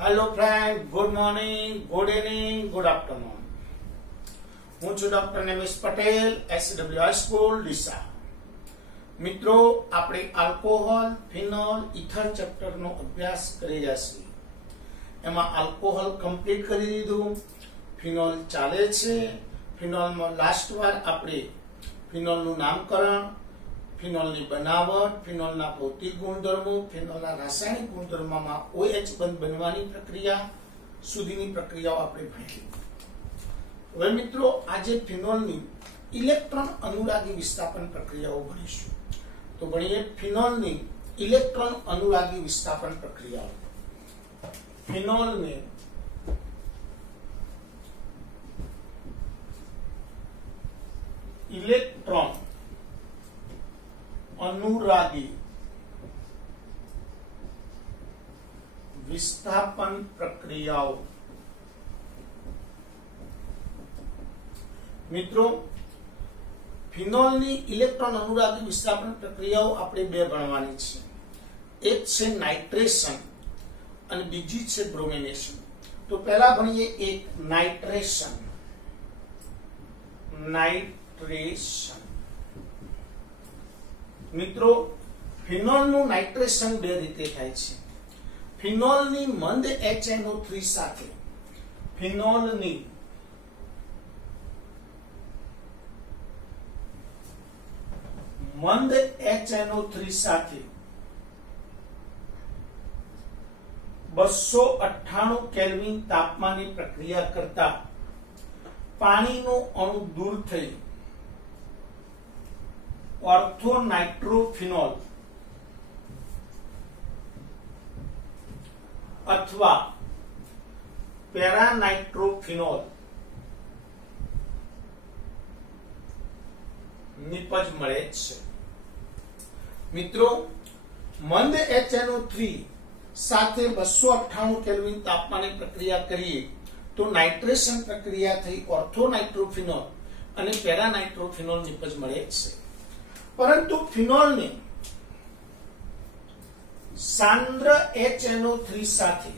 Hello friend, good morning, good evening, good afternoon. હું છું doctor Nimesh Patel, SWI school Deesa. મિત્રો, આપણે આલ્કોહોલ, ફિનોલ, ઇથર ચેપ્ટરનો અભ્યાસ કરી રહ્યા છીએ। એમાં આલ્કોહોલ કમ્પ્લીટ કરી દીધું, ફિનોલ ચાલે છે। ફિનોલમાં લાસ્ટ વાર આપણે ફિનોલનું નામકરણ, ફિનોલની બનાવટ, ફિનોલના ભૌતિક ગુણધર્મો, ફિનોલના રાસાયણિક ગુણધર્મોમાં OH બંધ બનવાની પ્રક્રિયા સુધીની પ્રક્રિયાઓ આપણે ભણી। હવે મિત્રો, આજે ફિનોલની ઇલેક્ટ્રોન અનુરાગી વિસ્થાપન પ્રક્રિયાઓ ભણીશું। તો ભણીએ ફિનોલની ઇલેક્ટ્રોન અનુરાગી વિસ્થાપન પ્રક્રિયાઓ। ફિનોલને ઇલેક્ટ્રોન अनुरागी विस्थापन प्रक्रियाओं। मित्रों, फिनोलनी इलेक्ट्रॉन अनुरागी विस्थापन प्रक्रियाओं आपणे बे भणवानी छे। एक छे नाइट्रेशन અને બીજી છે બ્રોમિનેશન। તો પહેલા ભણીએ એક નાઇટ્રેશન। મિત્રો, ફિનોલનું નાઇટ્રેશન બે રીતે થાય છે। ફિનોલની મંદ HNO3 સાથે ફિનોલની મંદ HNO3 સાથે 298 કેલ્વિન તાપમાનની પ્રક્રિયા કરતા પાણીનો અણુ દૂર થઈ ऑर्थोनाइट्रोफिनोल अथवा पैरानाइट्रोफिनोल निपज मळे छे। मित्रों, मंद HNO3 साथे 298 केल्विन तापमाने प्रक्रिया करिए तो नाइट्रेशन प्रक्रिया थई ऑर्थोनाइट्रोफिनोल અને પેરાનાઇટ્રોફિનોल निपज मळे छे। परंतु फिनोल ने सांद्र HNO3 साथे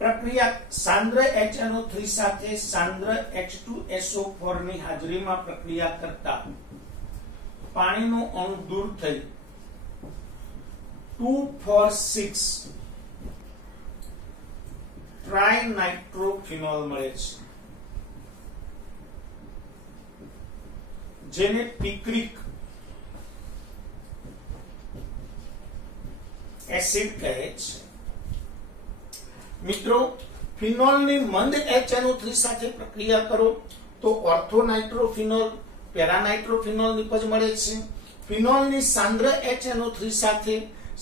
प्रक्रिया सांद्र HNO3 साथे सांद्र H2SO4 ની હાજરીમાં પ્રક્રિયા કરતા પાણીનો અણુ દૂર થઈ 2,4,6 ट्राइनाइट्रोफिनोल મળે છે, જેને પિક્રિક એસિડ કહે છે। મિત્રો, ફિનોલની મંદ HNO3 સાથે પ્રક્રિયા કરો તો ઓર્થોનાઇટ્રોફિનોલ, પેરાનાઇટ્રોફિનોલ નિપજ મળે છે। ફિનોલની સાંદ્ર HNO3 સાથે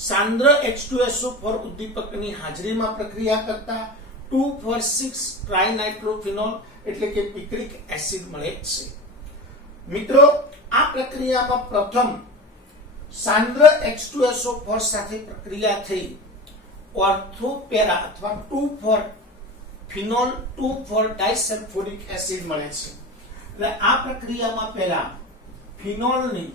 સાંદ્ર H2SO4 ઉદ્દીપકની હાજરીમાં પ્રક્રિયા કરતા 2,4,6 ट्राइनाइट्रोफिनोल એટલે કે પિક્રિક એસિડ મળે છે। મિત્રો, આ પ્રક્રિયામાં પ્રથમ સાંદ્ર H2SO4 સાથે પ્રક્રિયા થઈ ઓર્થોપેરા અથવા 2,4 ફિનોલ 2,4 ડાઇસલ્ફોનિક એસિડ મળે છે। એટલે આ પ્રક્રિયામાં પહેલા ફિનોલની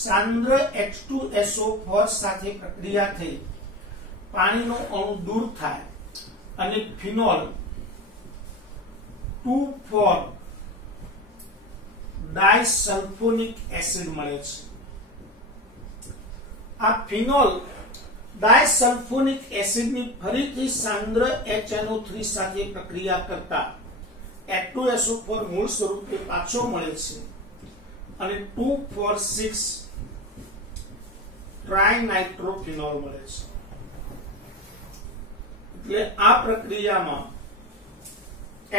सांद्र H2SO4 સાથે પ્રક્રિયા થઈ પાણીનો અણુ દૂર થાય અને ફિનોલ 2,4 ડાઇસલ્ફોનિક એસિડ મળે છે। આ ફિનોલ ડાઇસલ્ફોનિક એસિડની ફરીથી સાંદ્ર HNO3 સાથે પ્રક્રિયા કરતા H2SO4 મૂળ સ્વરૂપે પાછો મળે છે અને 2,4,6 ट्राइनाइट्रोफिनोल મળે છે। એટલે આ પ્રક્રિયામાં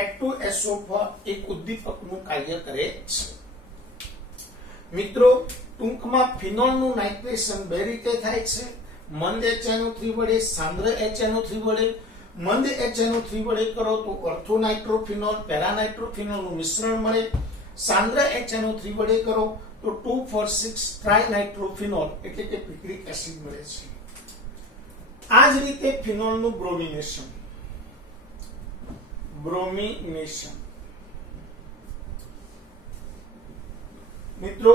H2SO4 એક ઉદ્દીપકનું કાર્ય કરે છે। મિત્રો, ટૂંકમાં ફિનોલનું નાઇટ્રેશન બે રીતે થાય છે, મંદ HNO3 વડે, સાંદ્ર HNO3 વડે। મંદ HNO3 વડે કરો તો ઓર્થોનાઇટ્રોફિનોલ, પેરાનાઇટ્રોફિનોલનું મિશ્રણ મળે। सांद्र HNO3 वडे करो तो 2,4,6 ट्राइनाइट्रोफिनोल એટલે કે પિક્રિક એસિડ મળે છે। આ જ રીતે ફિનોલનું બ્રોમિનેશન મિત્રો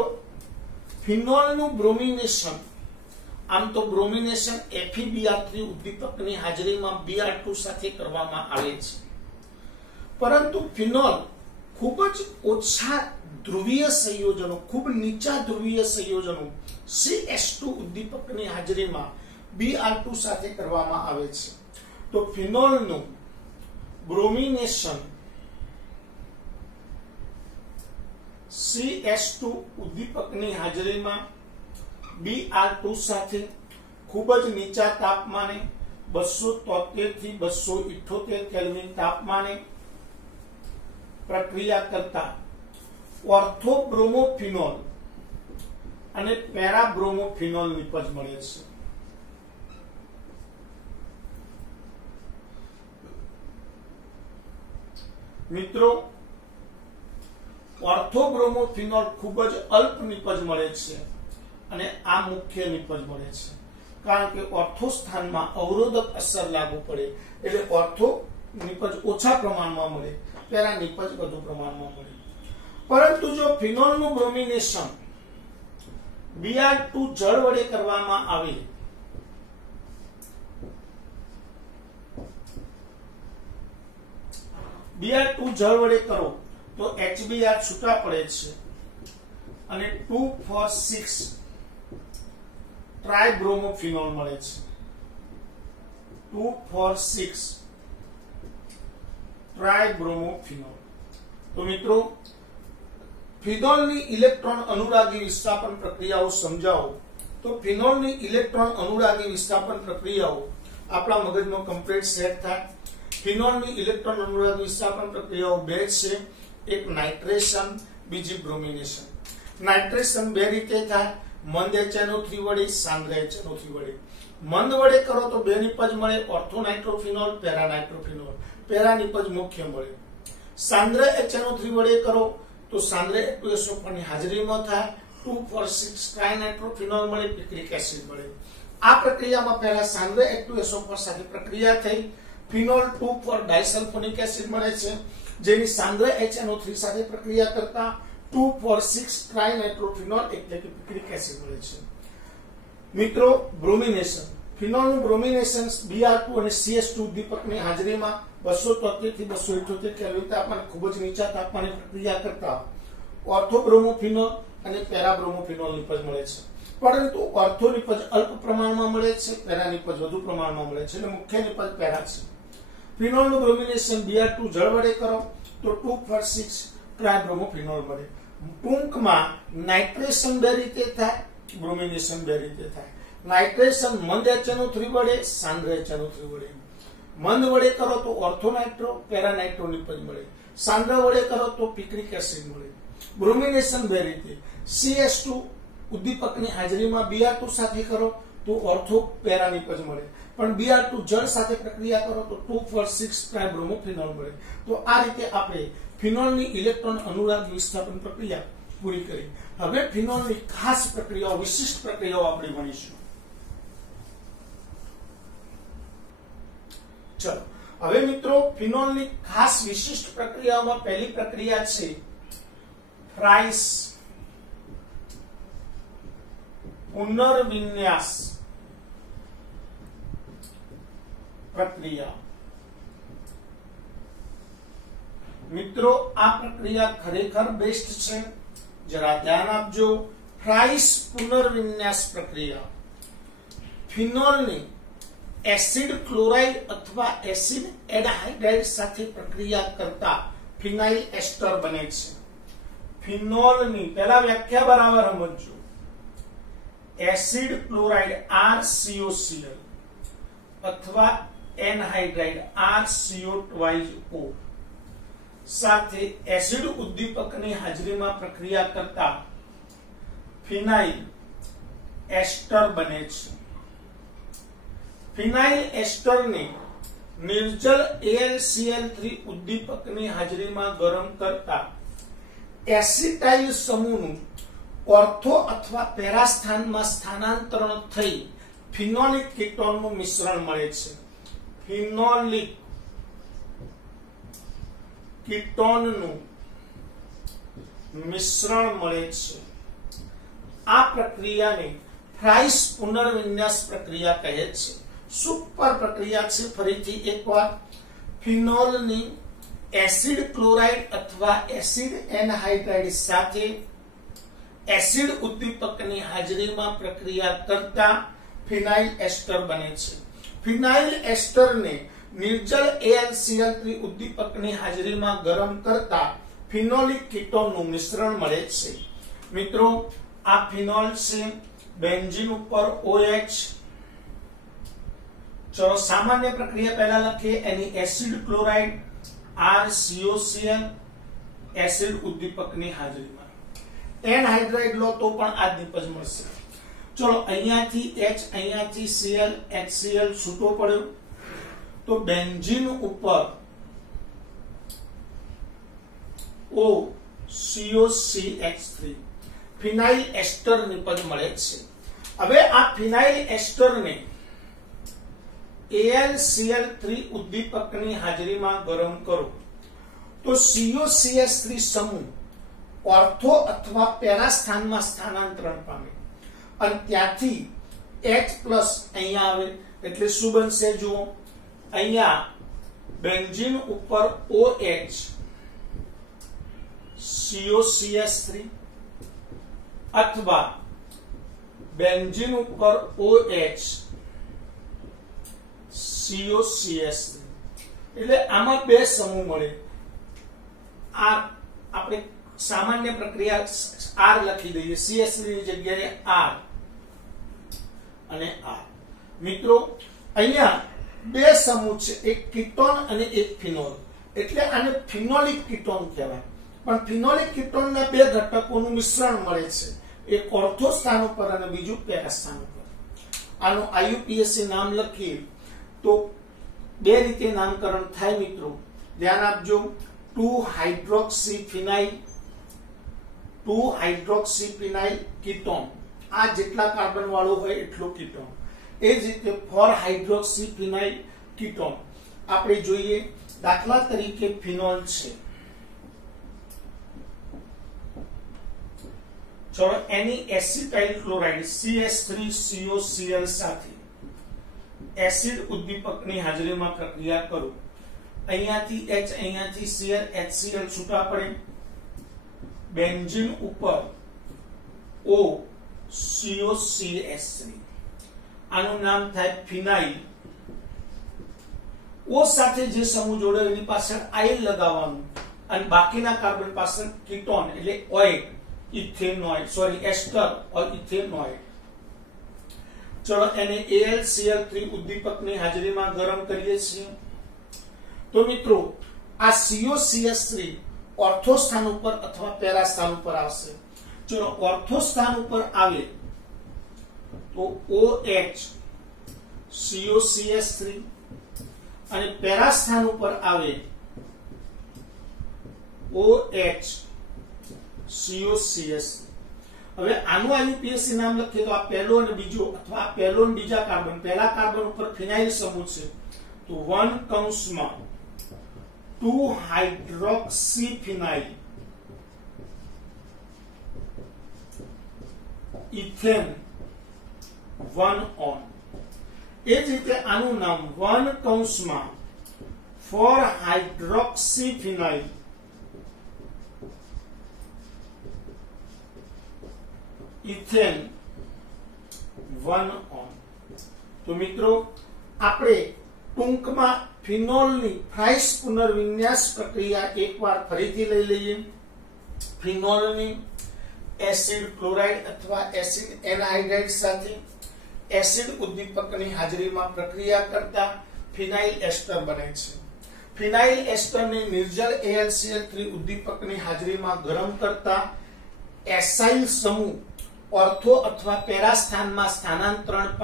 ફિનોલનું બ્રોમિનેશન, આમ તો બ્રોમિનેશન FeBr3 ઉદ્દીપકની હાજરીમાં Br2 સાથે કરવામાં આવે છે, પરંતુ ફિનોલ ખૂબ જ ઓછા ધ્રુવીય સંયોજનો, ખૂબ નીચા ધ્રુવીય સંયોજનો CH2 ઉદ્દીપકની હાજરીમાં Br2 સાથે કરવામાં આવે છે. તો ફિનોલનું બ્રોમિનેશન CH2 ઉદ્દીપકની હાજરીમાં Br2 સાથે ખૂબ જ નીચા તાપમાને 273 થી 278 કેલ્વિન તાપમાને પ્રક્રિયા કરતા ઓર્થોબ્રોમોફિનોલ અને પેરાબ્રોમોફિનોલ નિપજ મળે છે. મિત્રો ઓર્થોબ્રોમોફિનોલ ખૂબ જ અલ્પ નિપજ મળે છે અને આ મુખ્ય નિપજ મળે છે, કારણ કે ઓર્થો સ્થાનમાં અવરોધક અસર લાગુ પડે એટલે ઓર્થો નિપજ ઓછા પ્રમાણમાં મળે, પેરા નિપજ વધુ પ્રમાણમાં મળે. પરંતુ જો ફિનોલનું બ્રોમિનેશન Br2 જળ વડે કરવામાં આવે Br2 જળ વડે કરો તો HBr છૂટા પડે છે અને 2,4,6 ટ્રાઇબ્રોમોફિનોલ મળે છે. 2,4,6 ટ્રાઇબ્રોમોફિનોલ. તો મિત્રો ફિનોલની ઇલેક્ટ્રોન અનુરાગી વિસ્થાપન પ્રક્રિયાઓ સમજાવો. તો ફિનોલની ઇલેક્ટ્રોન અનુરાગી વિસ્થાપન પ્રક્રિયાઓ આપણા મગજમાં કમ્પ્લીટ સેટ થાય. ફિનોલની ઇલેક્ટ્રોન અનુરાગી વિસ્થાપન પ્રક્રિયાઓ બે છે, એક નાઇટ્રેશન, બીજી બ્રોમિનેશન. નાઇટ્રેશન બે રીતે થાય, મંદ HNO3 વડે, સાંદ્ર HNO3 વડે. મંદ વડે કરો તો બે નિપજ મળે, ઓર્થોનાઇટ્રોફિનોલ, પેરાનાઇટ્રોફિનોલ. પેરા નિપજ મુખ્ય મળે. સાંદ્ર HNO3 વડે કરો તો સાંદ્ર H2SO4 ની હાજરીમાં થાય, 2,4,6 ટ્રાઇનાઇટ્રોફિનોલ મળે, પિક્રિક એસિડ મળે. આ પ્રક્રિયામાં પહેલા સાંદ્ર H2SO4 સાથે પ્રક્રિયા થઈ, ફિનોલ 2,4-ડાયસલ્ફોનિક એસિડ મળે છે, જેની સાંદ્ર HNO3 સાથે પ્રક્રિયા કરતા 2,4,6 ટ્રાઇનાઇટ્રોફિનોલ એટલે કે પિક્રિક એસિડ મળે છે. મિત્રો બ્રોમિનેશન, ફિનોલનું બ્રોમિનેશન Br2 અને CH2 ઉદ્દીપકની હાજરીમાં 273 થી 278 કેલ્વિન તાપમાને ખૂબ જ નીચા તાપમાને પ્રક્રિયા કરતા ઓર્થોબ્રોમોફિનોલ અને પેરાબ્રોમોફિનોલ નિપજ મળે છે. પરંતુ ઓર્થો નિપજ અલ્પ પ્રમાણમાં મળે છે, પેરા નિપજ વધુ પ્રમાણમાં મળે છે, એટલે મુખ્ય નિપજ પેરા છે. ફિનોલનું બ્રોમિનેશન Br2 જળ વડે કરો તો 2,4,6 ટ્રાઇબ્રોમોફિનોલ મળે. ટૂંકમાં નાઇટ્રેશન બે રીતે થાય, બ્રોમિનેશન બે રીતે થાય. નાઇટ્રેશન મંદ HNO3 વડે, સાંદ્ર HNO3 વડે. મંદ વડે કરો તો ઓર્થોનાઇટ્રો, પેરાનાઇટ્રો નિપજ મળે. સાંદ્ર વડે કરો તો પિક્રિક એસિડ મળે. બ્રોમિનેશન બે રીતે, CH2 ઉદ્દીપકની હાજરીમાં Br2 સાથે કરો તો ઓર્થો પેરા નિપજ મળે, પણ Br2 જળ સાથે પ્રક્રિયા કરો તો 2,4,6 ટ્રાઇબ્રોમોફિનોલ મળે. તો આ રીતે આપણે ફિનોલની ઇલેક્ટ્રોન અનુરાગ વિસ્થાપન પ્રક્રિયા પૂરી કરી. હવે ફિનોલની ખાસ પ્રક્રિયાઓ, વિશિષ્ટ પ્રક્રિયાઓ આપણે ભણીશું. ચલો હવે મિત્રો ફિનોલની ખાસ વિશિષ્ટ પ્રક્રિયાઓમાં પહેલી પ્રક્રિયા છે ફ્રાઇસ પુનર્વિન્યાસ પ્રક્રિયા. મિત્રો આ પ્રક્રિયા ખરેખર બેસ્ટ છે, જરા ધ્યાન આપજો. ફ્રાઇસ પુનર્વિન્યાસ પ્રક્રિયા ફિનોલની એસિડ ક્લોરાઇડ અથવા એસિડ એન્હાઇડ્રાઇડ સાથે પ્રક્રિયા કરતા ફિનાઇલ એસ્ટર બને છે. ફિનોલની પહેલા વ્યાખ્યા બરાબર સમજો. એસિડ ક્લોરાઇડ RCOCl અથવા એન્હાઇડ્રાઇડ RCO2O સાથે એસિડ ઉદ્દીપકની હાજરીમાં પ્રક્રિયા કરતા ફિનાઇલ એસ્ટર બને છે. ફિનાઇલ એસ્ટરને નિર્જલ AlCl3 ઉદ્દીપકની હાજરીમાં ગરમ કરતા એસિટાઇલ સમૂહનું ઓર્થો અથવા પેરા સ્થાનમાં સ્થાનાંતરણ થઈ ફિનોલિક કીટોનનું મિશ્રણ મળે છે. ફિનોલિક કીટોનનું મિશ્રણ મળે છે. આ પ્રક્રિયાને ફ્રાઇસ પુનર્વિન્યાસ પ્રક્રિયા કહે છે। સુપર પ્રક્રિયા છે। ફરીથી એકવાર, ફિનોલની એસિડ ક્લોરાઇડ અથવા એસિડ એનહાઇડ્રાઇડ સાથે એસિડ ઉદ્દીપકની હાજરીમાં પ્રક્રિયા કરતા ફિનાઇલ એસ્ટર બને છે। ફિનાઇલ એસ્ટરને નિર્જળ AlCl3 ઉદ્દીપકની હાજરીમાં ગરમ કરતા ફિનોલિક કીટોનનું મિશ્રણ મળે છે। મિત્રો, આ ફિનોલ છે, બેન્ઝીન ઉપર OH। ચલો સામાન્ય પ્રક્રિયા પહેલા લખીએ। એની એસિડ ક્લોરાઇડ RCOCl એસિડ ઉદ્દીપકની હાજરીમાં, એનહાઇડ્રાઇડ લો તો પણ આ નિપજ મળશે। ચલો અહીંયાથી H, અહીંયાથી Cl, HCl છૂટો પડ્યો તો બેન્ઝીન ઉપર O COCH3 ફિનાઇલ એસ્ટર નિપજ મળે છે। હવે આ ફિનાઇલ એસ્ટરને AlCl3 ઉદ્દીપકની હાજરીમાં ગરમ કરો તો COCH3 સમૂહ ઓર્થો અથવા પેરા સ્થાનમાં સ્થાનાંતરણ પામે અને ત્યાંથી H+ અહીંયા આવે એટલે શું બનશે? જુઓ, અહીંયા બેન્ઝીન ઉપર OH COCH3 અથવા બેન્ઝીન ઉપર OH COCH3 એટલે આમાં બે સમૂહ મળે। આ આપણે સામાન્ય પ્રક્રિયા R લખી દઈએ, CH3 ની જગ્યાએ R અને R। મિત્રો, અહીંયા બે સમૂહ છે, એક કીટોન અને એક ફિનોલ, એટલે આને ફિનોલિક કીટોન કહેવાય। પણ ફિનોલિક કીટોનના બે ઘટકોનું મિશ્રણ મળે છે, એક ઓર્થો સ્થાન ઉપર અને બીજું પેરા સ્થાન ઉપર। આનું IUPAC નામ લખીએ તો બે રીતે નામકરણ થાય। મિત્રો, ધ્યાન આપજો। 2-હાઇડ્રોક્સીફિનાઇલ કીટોન, આ જેટલા કાર્બન વાળો હોય એટલો કીટોન। એ જ રીતે 4-હાઇડ્રોક્સીફિનાઇલ કીટોન આપણે જોઈએ, દાખલા તરીકે ફિનોલ છે। ચલો એની એસિટાઇલ ક્લોરાઇડ CH3COCl સાથે એસિડ ઉદ્દીપકની હાજરીમાં પ્રક્રિયા કરો। અહીંયાથી H, અહીંયાથી Cl, HCl છૂટા પડે, બેન્ઝીન ઉપર O COCH3 આનું નામ થાય ફિનાઇલ। O સાથે જે સમૂહ જોડે એની પાછળ આઇલ લગાવવાનું અને બાકીના કાર્બન પાછળ કીટોન એટલે ઓઇલ, ઇથેનોઇડ, સોરી એસ્ટર ઓર ઇથેનોઇડ। ચલો એને AlCl3 ઉદ્દીપકની હાજરીમાં ગરમ કરીએ છીએ તો મિત્રો આ COCH3 ઓર્થો સ્થાન ઉપર અથવા પેરા સ્થાન ઉપર આવશે। ચલો ઓર્થો સ્થાન ઉપર આવે તો OH COCH3 અને પેરા સ્થાન ઉપર આવે OH COCH3। હવે આનું IUPAC નામ લખીએ તો આ પહેલો અને બીજો અથવા આ પહેલો અને બીજા કાર્બન, પહેલા કાર્બન ઉપર ફિનાઇલ સમૂહ છે તો 1 કૌંસમાં 2-હાઇડ્રોક્સીફિનાઇલ ઇથેન 1 ઓન। એ જ રીતે આનું નામ 1 કૌંસમાં 4-હાઇડ્રોક્સીફિનાઇલ ઇથેન 1 ઓન। તો મિત્રો, આપણે ટૂંકમાં ફિનોલની ફ્રાઇસ પુનર્વિન્યાસ પ્રક્રિયા એકવાર ફરીથી લઈ લઈએ। ફિનોલની એસિડ ક્લોરાઇડ અથવા એસિડ એનહાઇડ્રાઇડ સાથે એસિડ ઉદ્દીપકની હાજરીમાં પ્રક્રિયા કરતા ફિનાઇલ એસ્ટર બને છે। ફિનાઇલ એસ્ટરને નિર્જળ AlCl3 ઉદ્દીપકની હાજરીમાં ગરમ કરતા એસાઇલ સમૂહ ઓર્થો અથવા પેરા સ્થાનમાં સ્થાનાંતરણ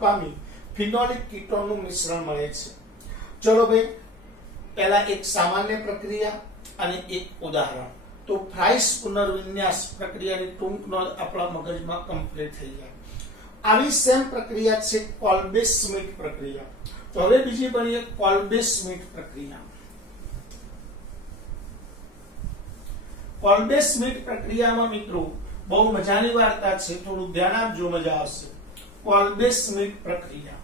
પામી ફિનોલિક કીટોનનું મિશ્રણ મળે છે। ચલો ભાઈ, પહેલા એક સામાન્ય પ્રક્રિયા અને એક ઉદાહરણ। તો ફ્રાઇસ પુનર્વિન્યાસ પ્રક્રિયાની ટૂંક નોંધ આપણા મગજમાં કમ્પ્લીટ થઈ જાય। આવી સેમ પ્રક્રિયા છે કોલ્બે-સ્મિટ પ્રક્રિયા। તો હવે બીજી બની કોલ્બે-સ્મિટ પ્રક્રિયા। કોલ્બે સ્મિથ પ્રક્રિયામાં મિત્રો બહુ મજાની વાર્તા છે, થોડું ધ્યાન આપજો, મજા આવશે. કોલ્બે સ્મિથ પ્રક્રિયા.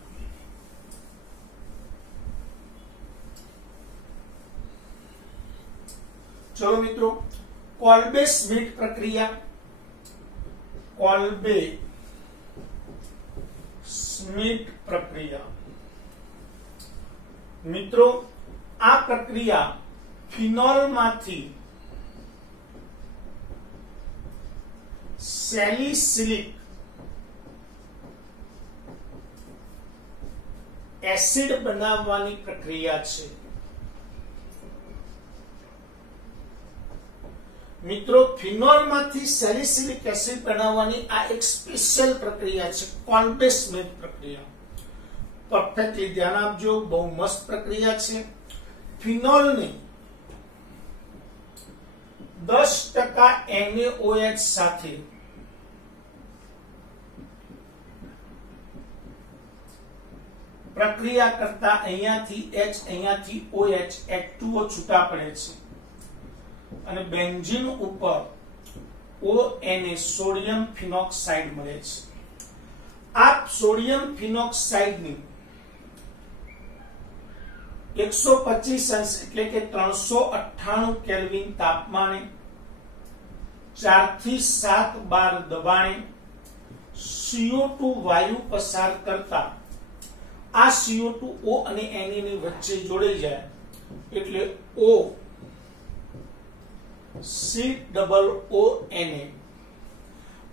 ચલો મિત્રો, કોલ્બે સ્મિથ પ્રક્રિયા. કોલ્બે સ્મિથ પ્રક્રિયા મિત્રો, આ પ્રક્રિયા ફિનોલ માંથી સેલિસિલિક એસિડ બનાવવાની પ્રક્રિયા છે. મિત્રો, ફિનોલ માંથી સેલિસિલિક એસિડ બનાવવાની આ એક સ્પેશિયલ પ્રક્રિયા છે, કોલ્બે સ્મિથ પ્રક્રિયા. પરફેક્ટલી ધ્યાન આપજો, બહુ મસ્ત પ્રક્રિયા છે. ફિનોલ ને 10% NaOH સાથે પ્રક્રિયા કરતા અહીંયાથી H, અહીંયાથી OH, H2O છૂટા પડે છે અને બેન્ઝીન ઉપર ONA સોડિયમ ફિનોક્સાઇડ મળે છે. આ સોડિયમ ફિનોક્સાઇડ ની 125 અંશ એટલે કે 398 કેલ્વિન તાપમાને 4 થી 7 બાર દબાણે CO2 વાયુ પસાર કરતા આ CO2 O અને Na ની વચ્ચે જોડાઈ જાય એટલે O COONA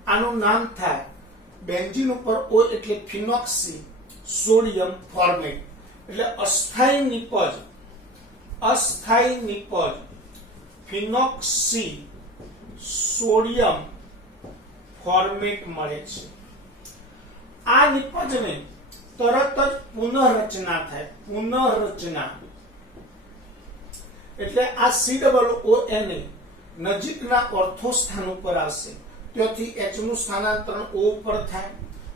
આનું નામ થાય બેન્ઝીન ઉપર O એટલે ફિનોક્સી સોડિયમ ફોર્મેટ એટલે અસ્થાયી નિપજ ફિનોક્સી સોડિયમ ફોર્મેટ મળે છે. આ નિપજને તરત જ પુનઃરચના થાય. પુનઃરચના એટલે આ COONA નજીકના ઓર્થો સ્થાન ઉપર આવશે, ત્યાંથી H નું સ્થાનાંતરણ O ઉપર થાય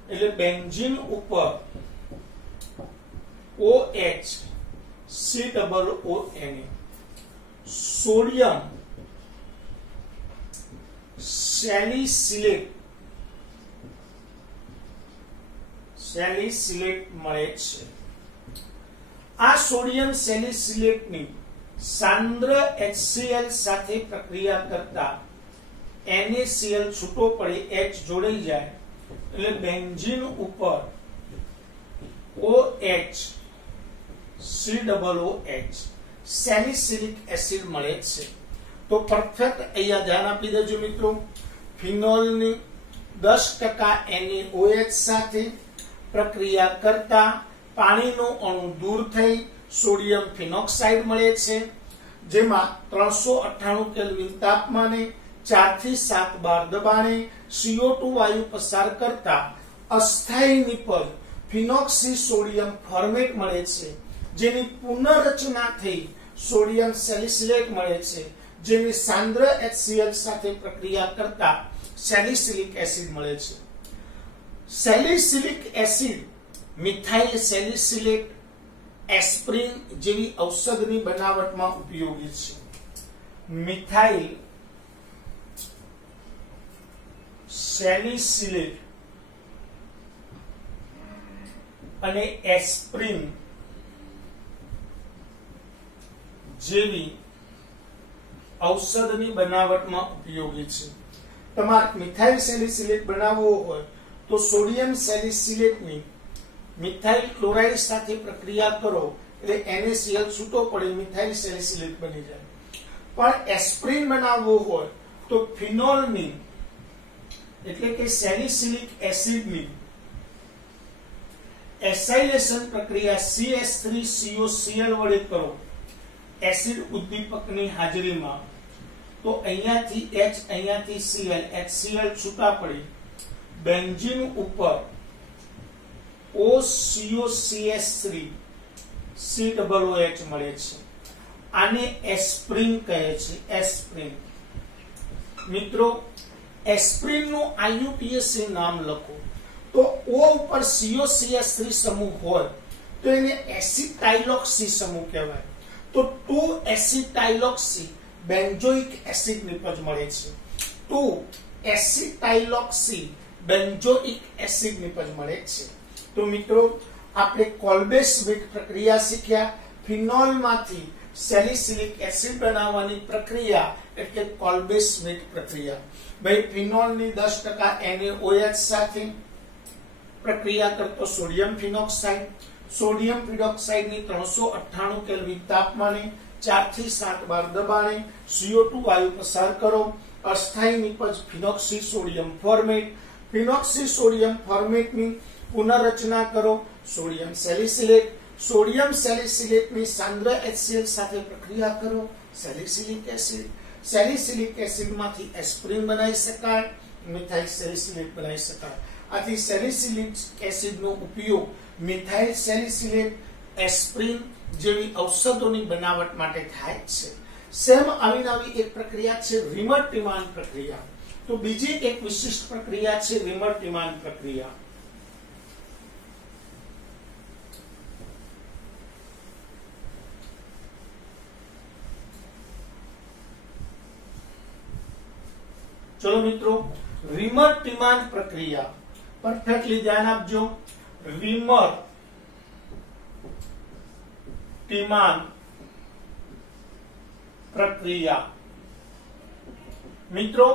એટલે બેન્ઝીન ઉપર OH COONA સોડિયમ સેલિસિલેટ મળે છે. આ સોડિયમ સેલિસિલેટની સાંદ્ર HCl સાથે પ્રક્રિયા કરતા NaCl છૂટો પડે, H જોડાઈ જાય એટલે બેન્ઝીન ઉપર OH COOH સેલિસિલિક એસિડ મળે છે. તો પરફેક્ટ અહીંયા ધ્યાન આપી દેજો મિત્રો. ફિનોલની 10% NaOH સાથે પ્રક્રિયા કરતા પાણીનો અણુ દૂર થઈ સોડિયમ ફિનોક્સાઇડ મળે છે, જેમાં 398 કેલ્વિન તાપમાને 4 થી 7 બાર દબાણે CO2 વાયુ પસાર કરતા અસ્થાયી નિપજ ફિનોક્સી સોડિયમ ફોર્મેટ મળે છે, જેની પુનઃરચના થઈ સોડિયમ સેલિસિલેટ મળે છે, જેની સાંદ્ર HCl સાથે પ્રક્રિયા કરતા સેલિસિલિક એસિડ મળે છે. સેલિસિલિક એસિડ મિથાઇલ સેલિસિલેટ, એસ્પ્રિન જેવી ઔષધની બનાવટમાં ઉપયોગી છે. મિથાઇલ સેલિસિલેટ અને એસ્પ્રિન જેવી ઔષધની બનાવટમાં ઉપયોગી છે. તમારે મિથાઇલ સેલિસિલેટ બનાવવો હોય તો સોડિયમ સેલિસિલેટની મિથાઇલ ક્લોરાઇડ સાથે પ્રક્રિયા કરો એટલે NaCl છૂટો પડે, મિથાઇલ સેલિસિલેટ બની જાય. પણ એસ્પ્રિન બનાવવો હોય તો ફિનોલની એટલે કે સેલિસિલિક એસિડની એસાઇલેશન પ્રક્રિયા CH3COCl વડે કરો એસિડ ઉદ્દીપકની હાજરીમાં, તો અહીંયાથી H, અહીંયાથી Cl, HCl છૂટા પડી બેન્ઝીન ઉપર OCOCH3 COOH મળે છે. આને એસ્પ્રિન કહે છે. એસ્પ્રિન મિત્રો, એસ્પ્રિન નું IUPAC નામ લખો તો O ઉપર COCH3 સમૂહ હોય તો એને એસિટાઇલોક્સી સમૂહ કહેવાય. તો 2 એસિટાઇલોક્સી બેન્ઝોઇક એસિડ નિપજ મળે છે. 2 એસિટાઇલોક્સી બેન્ઝોઇક એસિડ નિપજ મળે છે. તો મિત્રો આપણે કોલ્બે સ્મિથ પ્રક્રિયા શીખ્યા. ફિનોલ માંથી સેલિસિલિક એસિડ બનાવવાની પ્રક્રિયા એટલે કોલ્બે સ્મિથ પ્રક્રિયા. ભાઈ ફિનોલ ની 10% NaOH સાથે પ્રક્રિયા કરતો સોડિયમ ફિનોક્સાઇડ, સોડિયમ ફિનોક્સાઇડ ની 398 કેલ્વિન તાપમાને 4 થી 7 બાર દબાણે CO2 વાયુ પસાર કરો. અસ્થાયી નિપજ ફિનોક્સી સોડિયમ ફોર્મેટ. ફિનોક્સી સોડિયમ ફોર્મેટ ની પુનર્રચના કરો. Sodium salicylate. સોડિયમ સેલિસિલેટ ની સાંદ્ર HCl સાથે પ્રક્રિયા કરો. Salicylic acid. સેલિસિલિક એસિડ માંથી એસ્પ્રિન બનાવી શકાય, મિથાઇલ સેલિસિલેટ બનાવી શકાય. આથી સેલિસિલિક એસિડ નો ઉપયોગ મિથાઇલ સેલિસિલેટ, એસ્પ્રિન જેવી ઔષધોની બનાવટ માટે થાય છે. સેમ આવી એક પ્રક્રિયા છે રિમર-ટીમાન પ્રક્રિયા. તો બીજી એક વિશિષ્ટ પ્રક્રિયા છે રિમર-ટીમાન પ્રક્રિયા. ચલો મિત્રો, રિમર-ટીમાન પ્રક્રિયા પરફેક્ટલી ધ્યાન આપજો. રિમર-ટીમાન પ્રક્રિયા મિત્રો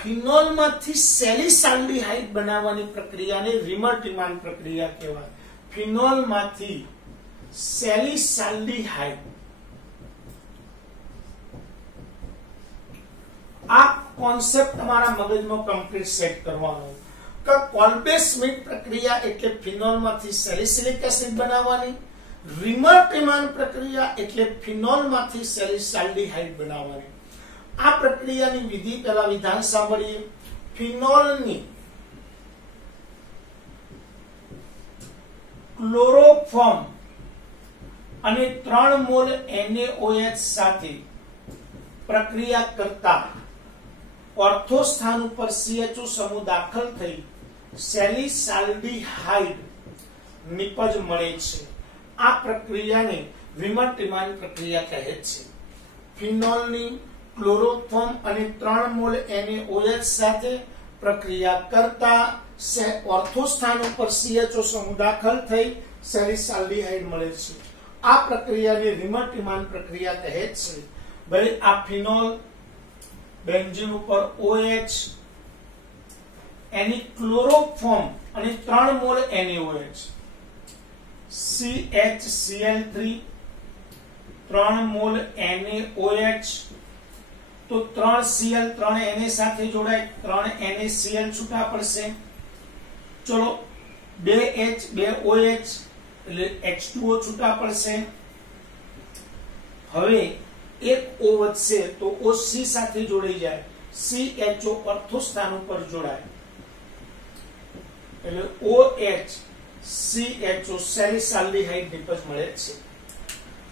ફિનોલ માંથી સેલિસાલ્ડીહાઇડ બનાવવાની પ્રક્રિયાને રિમર-ટીમાન પ્રક્રિયા કહેવાય. ફિનોલ માંથી સેલિસાલ્ડીહાઇડ આ કોન્સેપ્ટ તમારા મગજમાં કમ્પ્લીટ સેટ કરવાનો કે કોલ્બે સ્મિથ પ્રક્રિયા એટલે ફિનોલ માંથી સેલિસિલિક એસિડ બનાવવાની, રિમર-ટીમાન પ્રક્રિયા એટલે ફિનોલ માંથી સેલિસાલ્ડીહાઇડ બનાવવાની. આ પ્રક્રિયાની વિધિ પહેલા વિધાન સાંભળીએ. ફિનોલની ક્લોરોફોર્મ અને 3 મોલ NaOH સાથે પ્રક્રિયા કરતા ઓર્થો સ્થાન ઉપર CHO સમૂહ દાખલ થઈ સેલિસાલ્ડીહાઇડ નિપજ મળે છે. આ પ્રક્રિયાને રિમર-ટીમાન પ્રક્રિયા કહે છે. ફિનોલની ક્લોરોફોર્મ અને 3 મોલ NaOH સાથે પ્રક્રિયા કરતા ઓર્થો સ્થાન ઉપર CHO સમૂહ દાખલ થઈ સેલિસાલ્ડીહાઇડ મળે છે. આ પ્રક્રિયાને રિમર-ટીમાન પ્રક્રિયા કહે છે. ભાઈ આ ફિનોલ બેન્ઝીન ઉપર OH, એની ક્લોરોફોર્મ અને 3 mall NaOH, CHCl3 3 mall NaOH, તો 3 Cl 3 Na સાથે જોડાય 3 NaCl છૂટા પડશે. ચલો 2H 2OH એટલે H2O છૂટા પડશે. હવે એક O વધશે તો O C સાથે જોડાઈ જાય, CHO ઓર્થો સ્થાન ઉપર જોડાય એટલે OH CHO સેલિસાલ્ડીહાઇડ નિપજ મળે છે.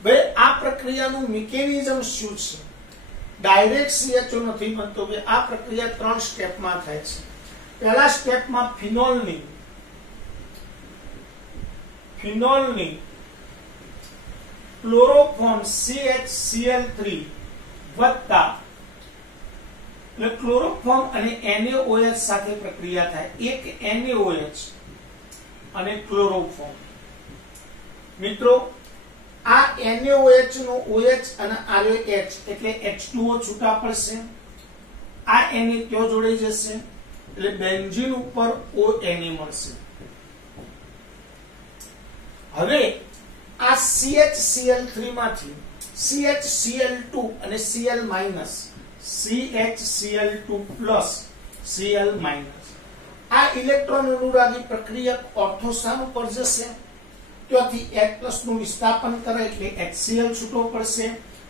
ભાઈ આ પ્રક્રિયાનું મિકેનિઝમ શું છે? ડાયરેક્ટ CHO નથી બનતો. કે આ પ્રક્રિયા 3 સ્ટેપમાં થાય છે. પહેલા સ્ટેપમાં ફિનોલની ક્લોરોફોર્મ CHCl3 વત્તા એટલે ક્લોરોફોર્મ અને NaOH સાથે પ્રક્રિયા થાય. એક NaOH અને ક્લોરોફોર્મ. મિત્રો આ NaOH નો OH અને ROH એટલે H2O છૂટા પડશે. આ Na ત્યાં જોડાઈ જશે એટલે બેન્ઝીન ઉપર ONA મળશે. હવે આ CHCl3 માંથી CHCl2 અને Cl CHCl2 Cl આ ઇલેક્ટ્રોન અનુરાગી પ્રક્રિયા ઓર્થો સ્થાન ઉપર જશે. ત્યાંથી H+ નું વિસ્થાપન કરે એટલે HCl છૂટો પડશે.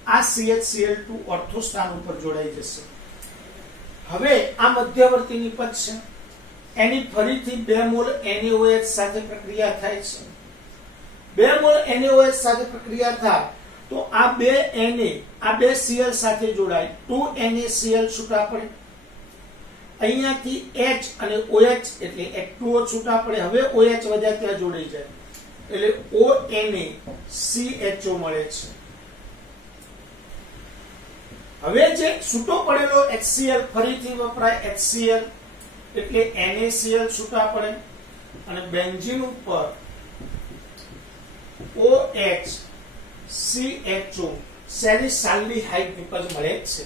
આ CHCl2 ઓર્થો સ્થાન ઉપર જોડાઈ જશે. હવે આ મધ્યવર્તી નિપજ છે. એની ફરીથી 2 મોલ NaOH સાથે પ્રક્રિયા થાય છે. 2 મોલ NaOH સાથે પ્રક્રિયા થાય તો આ 2 Na આ 2 Cl સાથે જોડાય 2 NaCl છૂટા પડે. અહીંયાથી H અને OH એટલે H2O છૂટા પડે. હવે OH વધ્યા ત્યાં જોડાઈ જાય એટલે ONaCHO મળે છે. હવે જે છૂટો પડેલો HCl ફરીથી વપરાય HCl એટલે NaCl છૂટા પડે અને બેન્ઝીન ઉપર OH CHO સેલિસાલ્ડીહાઇડ નિપજ મળે છે।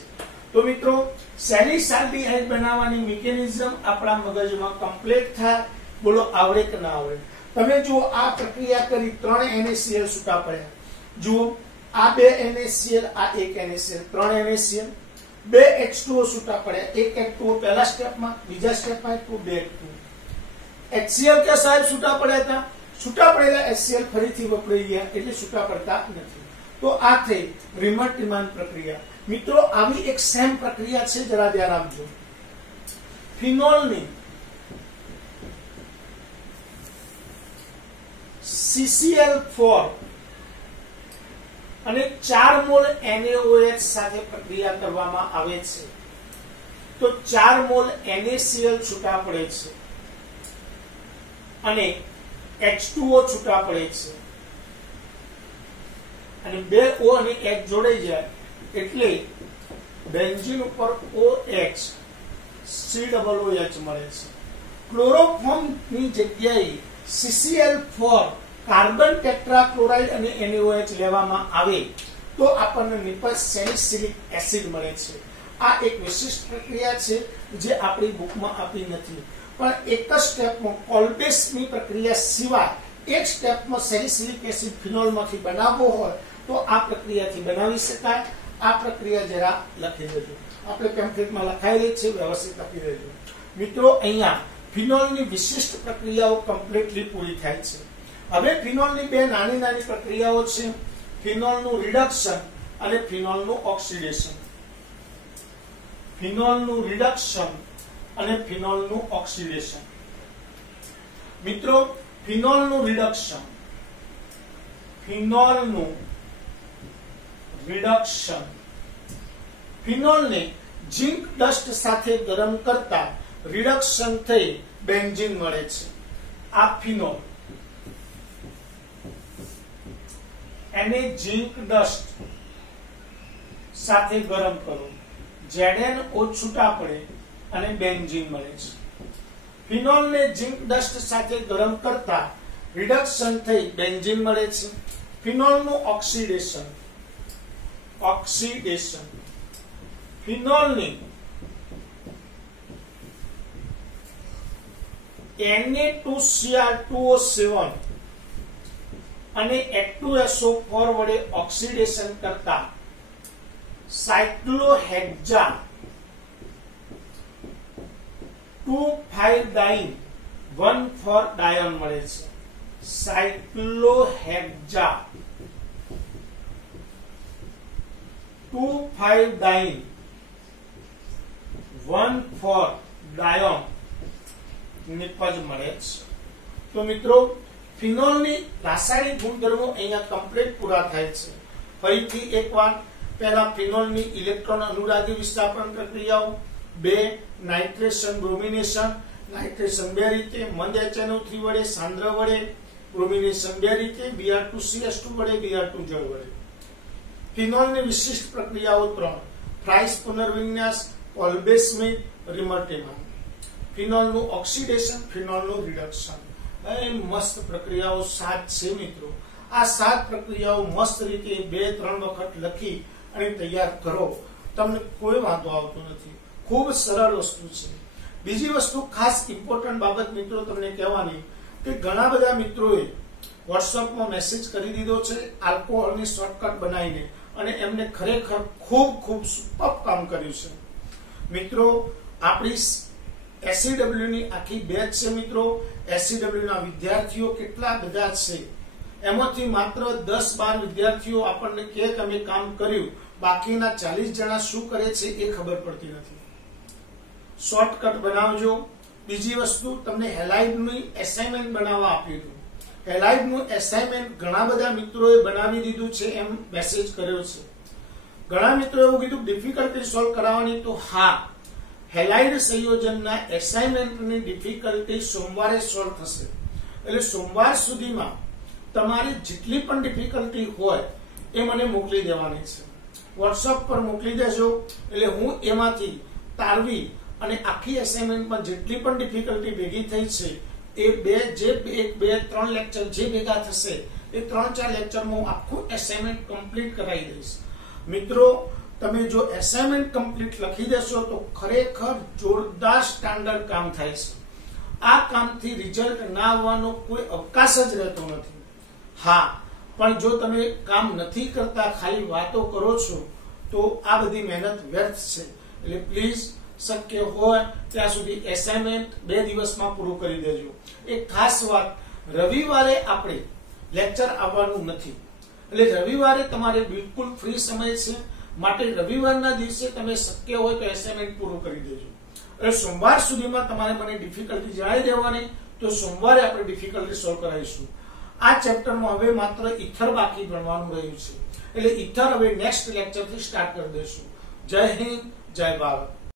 તો મિત્રો સેલિસાલ્ડીહાઇડ બનાવવાની મિકેનિઝમ આપણા મગજમાં કમ્પ્લીટ થાય। બોલો આવડે કે ના આવડે? તમે જો આ પ્રક્રિયા કરી 3 NaCl છૂટા પડ્યા। જુઓ આ 2 NaCl આ 1 NaCl 3 NaCl 2 H2O છૂટા પડ્યા। 1 H2O પહેલા સ્ટેપમાં, બીજા સ્ટેપમાં H2O 2 H2O। HCl કે સાહેબ છૂટા પડ્યા હતા, છૂટા પડેલા HCl ફરીથી વપરાઈ ગયા એટલે છૂટા પડતા નથી। તો આ થઈ રીમર-ટીમાન પ્રક્રિયા। મિત્રો આવી એક સેમ પ્રક્રિયા છે, જરા ધ્યાન આપજો। ફિનોલની CCl4 અને 4 મોલ NaOH સાથે પ્રક્રિયા કરવામાં આવે છે તો 4 મોલ NaCl છૂટા પડે છે અને H2O છૂટા પડે છે અને 2 O અને H જોડાઈ જાય એટલે બેન્ઝીન ઉપર OH COOH મળે છે। ક્લોરોફોર્મ ની જગ્યાએ CCl4 કાર્બન ટેટ્રાક્લોરાઇડ અને NaOH લેવામાં આવે તો આપણને નિપજ સેલિસિલિક એસિડ મળે છે। આ એક વિશિષ્ટ પ્રક્રિયા છે જે આપણી બુકમાં આપી નથી, પણ એક જ સ્ટેપમાં કોલ્બેસની પ્રક્રિયા સિવાય એક સ્ટેપમાં સેલિસિલિક એસિડ ફિનોલમાંથી બનાવવો હોય તો આ પ્રક્રિયાથી બનાવી શકાય। આ પ્રક્રિયા જરા લખી દેજો, આપણે પેમ્ફલેટમાં લખાયેલી છે, વ્યવસ્થિત લખી દેજો। મિત્રો અહીંયા ફિનોલની વિશિષ્ટ પ્રક્રિયાઓ કમ્પ્લીટલી પૂરી થાય છે। હવે ફિનોલની બે નાની નાની પ્રક્રિયાઓ છે, ફિનોલનું રિડક્શન અને ફિનોલનું ઓક્સિડેશન। ફિનોલનું રિડક્શન અને ફિનોલનું ઓક્સિડેશન। મિત્રો ફિનોલનું રિડક્શન, ફિનોલનું રિડક્શન, ફિનોલને ઝિંક ડસ્ટ સાથે ગરમ કરતા રિડક્શન થઈ બેન્ઝીન મળે છે। આ ફિનોલ એને ઝિંક ડસ્ટ સાથે ગરમ કરો, ZnO છૂટા પડે અને બેન્ઝીન મળે છે। ફિનોલને ઝિંક ડસ્ટ સાથે ગરમ કરતા રિડક્શન થઈ બેન્ઝીન મળે છે। ફિનોલનું ઓક્સિડેશન, ઓક્સિડેશન, ફિનોલની Na2Cr2O7 અને H2SO4 વડે ઓક્સિડેશન કરતા સાયક્લોહેક્ઝા 2,5-diene 1,4-dione મળે છે। સાયક્લોહેક્ઝા 2,5-diene 1,4-dione નિપજ મળે છે। તો મિત્રો ફિનોલની રાસાયણિક ગુણધર્મો અહીંયા કમ્પ્લીટ પૂરા થાય છે। ફરીથી એકવાર પહેલા ફિનોલની ઇલેક્ટ્રોન અનુરાગી વિસ્થાપન પ્રક્રિયાઓ, 2 નાઇટ્રેશન બ્રોમિનેશન, નાઇટ્રેશન 2 રીતે, મંદ HNO3 વડે, સાંદ્ર વડે, બ્રોમિનેશન 2 રીતે, Br2CS2 વડે, Br2 જળ વડે। ફિનોલની વિશિષ્ટ પ્રક્રિયાઓ 3, ફ્રાઇસ પુનર્વિન્યાસ, કોલ્બે-સ્મિથ, રીમર-ટીમાન। ફિનોલનું ઓક્સિડેશન, ફિનોલનું રિડક્શન, એ મસ્ત પ્રક્રિયાઓ 7 છે મિત્રો। આ 7 પ્રક્રિયાઓ મસ્ત રીતે 2-3 વખત લખી અને તૈયાર કરો, તમને કોઈ વાંધો આવતો નથી। ખૂબ સરળ વસ્તુ છે। બીજી વસ્તુ ખાસ ઇમ્પોર્ટન્ટ બાબત મિત્રો તમને કહેવાની કે ઘણા બધા મિત્રોએ વોટ્સએપમાં મેસેજ કરી દીધો છે આલ્કોહોલની શોર્ટકટ બનાવીને, અને એમને ખરેખર ખૂબ ખૂબ સુપર કામ કર્યું છે મિત્રો। આપણી SCW ની આખી બેચ છે મિત્રો। SCW ના વિદ્યાર્થીઓ કેટલા બધા છે, એમાંથી માત્ર 10-12 વિદ્યાર્થીઓ આપણને કે અમે કામ કર્યું, બાકીના 40 જણા શું કરે છે એ ખબર પડતી નથી। શોર્ટકટ બનાવજો। બીજી વસ્તુ, તમને હેલાઇડનું એસાઇનમેન્ટ બનાવવા આપ્યું હતું, હેલાઇડનું એસાઇનમેન્ટ ઘણા બધા મિત્રોએ બનાવી દીધું છે એમ મેસેજ કર્યો છે। ઘણા મિત્રોએ એવું કીધું ડિફિકલ્ટી સોલ્વ કરાવવાની, તો હા, હેલાઇડ સંયોજનના એસાઇનમેન્ટની ડિફિકલ્ટી સોમવારે સોલ્વ થશે, એટલે સોમવાર સુધીમાં તમારી જેટલી પણ ડિફિકલ્ટી હોય એ મને મોકલી દેવાની છે। વોટ્સઅપ પર મોકલી દેજો, એટલે હું એમાંથી તારવી અને આખી એસાઇનમેન્ટમાં જેટલી પણ ડિફિકલ્ટી ભેગી થઈ છે એ બે ત્રણ લેક્ચર જે ભેગા થશે એ 3-4 લેક્ચરમાં હું આખું એસાઇનમેન્ટ કમ્પ્લીટ કરાવી દઈશ. મિત્રો તમે જો એસાઇનમેન્ટ કમ્પ્લીટ લખી દેશો તો ખરેખર જોરદાર સ્ટાન્ડર્ડ કામ થાય છે. આ કામથી રિઝલ્ટ ના આવવાનો કોઈ અવકાશ જ રહેતો નથી. હા, પણ જો તમે કામ નથી કરતા, ખાલી વાતો કરો છો તો આ બધી મહેનત વ્યર્થ છે. એટલે પ્લીઝ શક્ય હોય ત્યાં સુધી એસાઇનમેન્ટ 2 દિવસમાં પૂરું કરી દેજો. એક ખાસ વાત, રવિવારે આપણે લેક્ચર આવવાનું નથી, એટલે રવિવારે તમારે બિલકુલ ફ્રી સમય છે, માટે રવિવારના દિવસે તમે શક્ય હોય તો એસાઇનમેન્ટ પૂરું કરી દેજો. એટલે સોમવાર સુધીમાં તમારે મને ડિફિકલ્ટી જણાવી દેવાની, તો સોમવારે આપણે ડિફિકલ્ટી સોલ્વ કરાવીશું. આ ચેપ્ટરમાં હવે માત્ર ઇથર બાકી ભણવાનું રહ્યું છે, એટલે ઇથર હવે નેક્સ્ટ લેક્ચરથી સ્ટાર્ટ કરી દઈશું. જય હિન્દ, જય ભારત.